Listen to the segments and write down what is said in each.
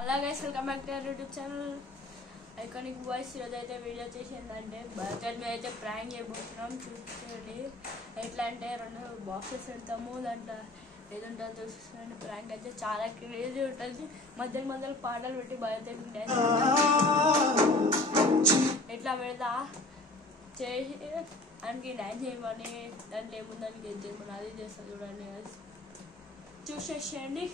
అలాగే welcome back to YouTube channel iconic boys. ఈరోజైతే video చేసిందంటే బర్త్డే అయితే ప్రాంక్ చేయబోతున్నాం. చూసుకోండి ఎట్లా అంటే 2 బాక్సెస్ పెడతాము, దాంట్లో ఏదుంటుందో చూసుకోండి. ప్రాంక్ అయితే చాలా క్రేజీ ఉంటుంది. మధ్యలో పాటలు పెట్టి బర్త్డే డ్యాన్స్ ఎట్లా పెడతా చేసి దానికి డ్యాన్స్ చేయమని, దాంట్లో ఏముందని గెట్ చేయమని అది చేస్తాను. చూడండి చూసేసేయండి.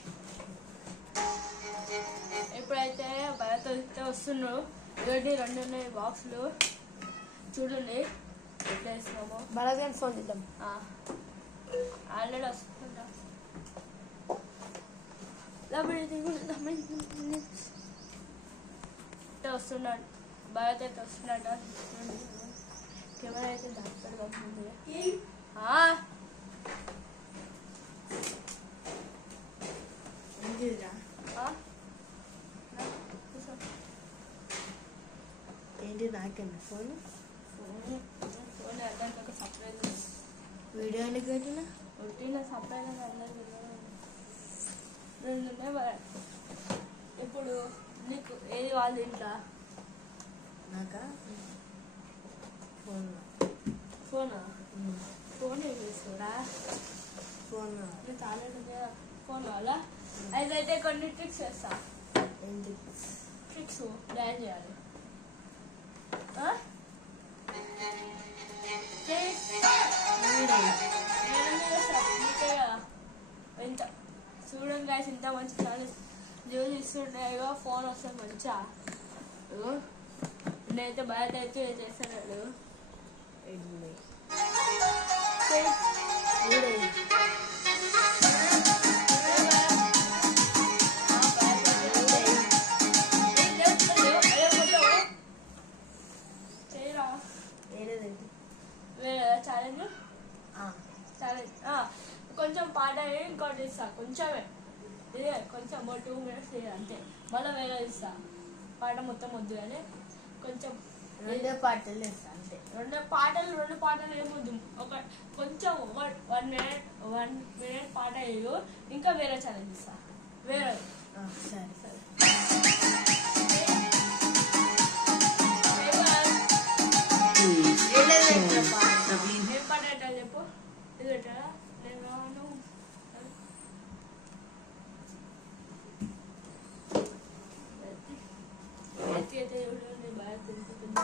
ఇప్పుడైతే భరత్ అయితే వస్తున్నాడు. 2 ఉన్నాయి బాక్సులు. చూడండి ఎట్లా వేస్తున్నామో. భరత్ ఫోన్ చేద్దాం. ఆల్రెడీ వస్తుందా వస్తున్నాడు భరత్ అయితే వస్తున్నాడు. కెమెరా అయితే దాచిపెడదాం ముందుగా. ఏంటి నాకన్నా ఫోన్ దాంట్లో సర్ప్రైజ్ వీడియో ఎందుకు పెట్టినా రొటీన్ సర్ప్రైజ్ అందరికి 2 ఉన్నాయి. ఇప్పుడు నీకు ఏది వాళ్ళు ఇంట్లో నాకా ఫోన్ ఫోన్ ఏం చేస్తారా? ఫోన్ నీకు ఆల్రెడీ ఫోన్ కావాలా? అయితే కొన్ని ట్రిక్స్ చేస్తా. ఏంటి ట్రిక్స్ డ్యాన్స్ చేయాలి. ఎంత చూడండి గాయస్, ఇంత మంచి ఛానల్ జ్యూస్ ఇస్తుంటాయిగా. ఫోన్ వస్తుంది మంచిగా. నేనైతే బయట అయితే చేస్తున్నాడు. కొంచెం పాట ఇంకోటి ఇస్తా, కొంచెమే ఇదే కొంచెం 2 minutes అంతే. మళ్ళీ వేరే ఇస్తా. పాట మొత్తం వద్దు కానీ కొంచెం 2 పాటలు ఇస్తా అంతే. 2 పాటలు ఏమొద్దు. కొంచెం 1 minute పాట వేయు. ఇంకా వేరే ఛాలెంజ్ ఇస్తా. వేరే సరే సరే ఏం పాట పెట్టా చెప్పు. ఇది పెట్టారా? నేను అయితే బాగా తెలుసుకుంది.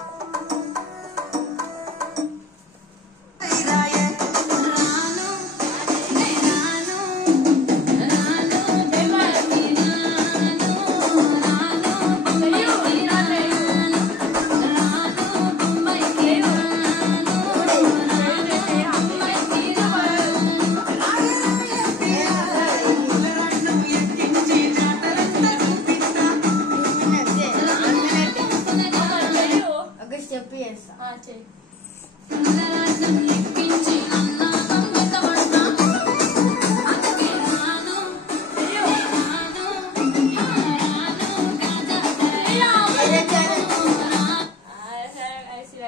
చెప్పి చేస్తా. చెయ్యి.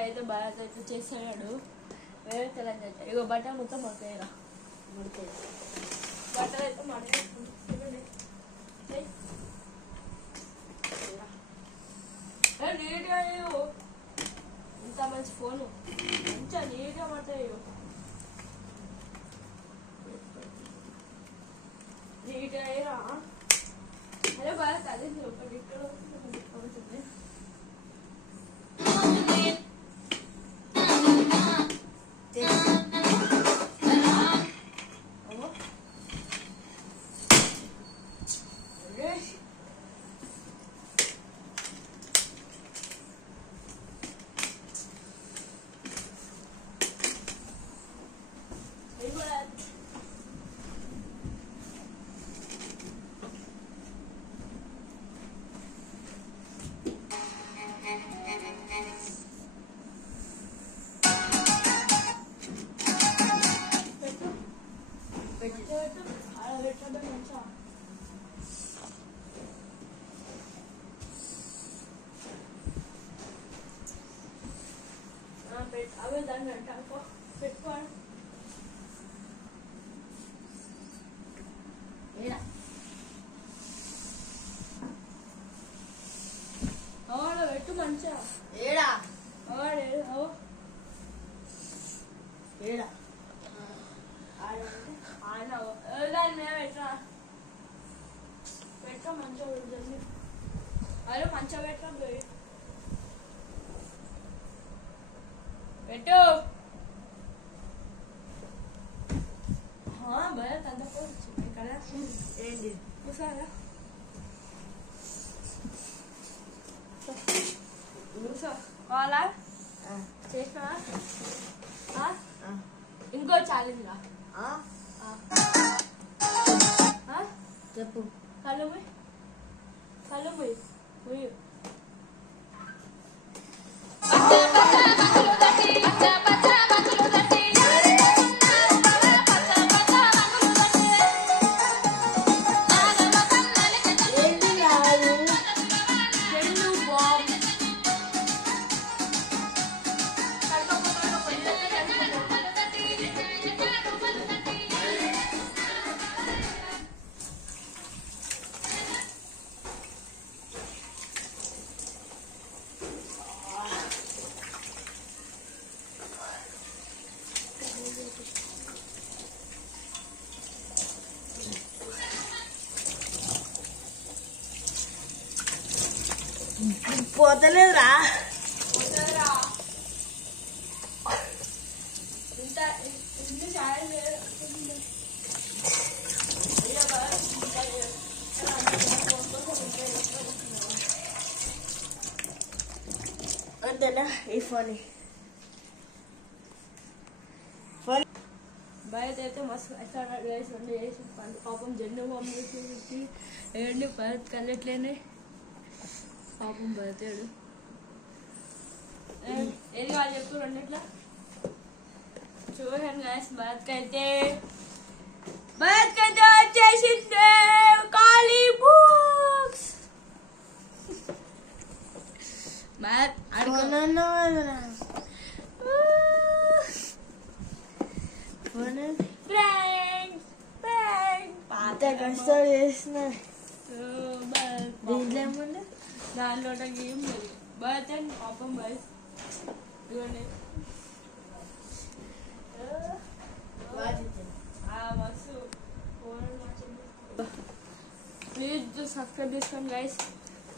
అయితే భారత్ అయితే చేసాడు. వేరే తెలంగాణ ఇగో బట్ట మొత్తం మొక్కరా బట్టలు అయితే నీట్గా ఇంత మంచి ఫోను మంచిగా నీట్గా మాట్లాడు. నీట్గా అయ్యా. అదే భారత్ అదే ఒకటి ఇక్కడ ఉంటుంది. అవే దాన్ని అంటారు పెట్టుకోవాలి. పెట్టు మంచిగా ఏడా ఆడేదో ఏడా ఆయన దాన్ని మేము పెట్టరా పెట్టా మంచిగా పెడుతుంది అరే మంచిగా పెట్టరా పెట్టు భయ తంత వచ్చింది కదా ఏంటి కూసారా కూసో కావాలా చేసినా ఇంకో ఛాలెంజ్ రా చెప్పు కళ్ళు పోయి కళ్ళు పోయి పోయి పోతలేదురా ఇంత ఛాలెంజ్ అంతేనా ఈ ఫోన్ బయట అయితే మస్తు కష్టపడి వేసి పాపం జెండు బాంబు పెట్టి ఏంటి భరత్ కళ్ళెట్లేనే పాపం భరతాడు ఏది వాళ్ళు చెప్పు రెండిట్లా చూడండి గాయస్ భరత్కైతే వచ్చేసింది ఖాళీ బుక్స్ భరత్ పాత కష్టం చేసిన దీంట్లో ఏముంది దాంట్లో ఏం లేదు భరత్ అండ్ పాపం భరత్ ఇవ్వండి మస్తు ప్లీజ్ సబ్స్క్రైబ్ చేసుకోండి గైస్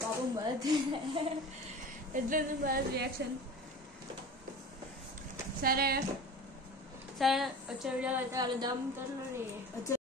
పాపం భరత్ ఎట్లయింది భరత్ రియాక్షన్ సరే సరే వచ్చే వీడియోలో అయితే కలుద్దాం త్వరలోనే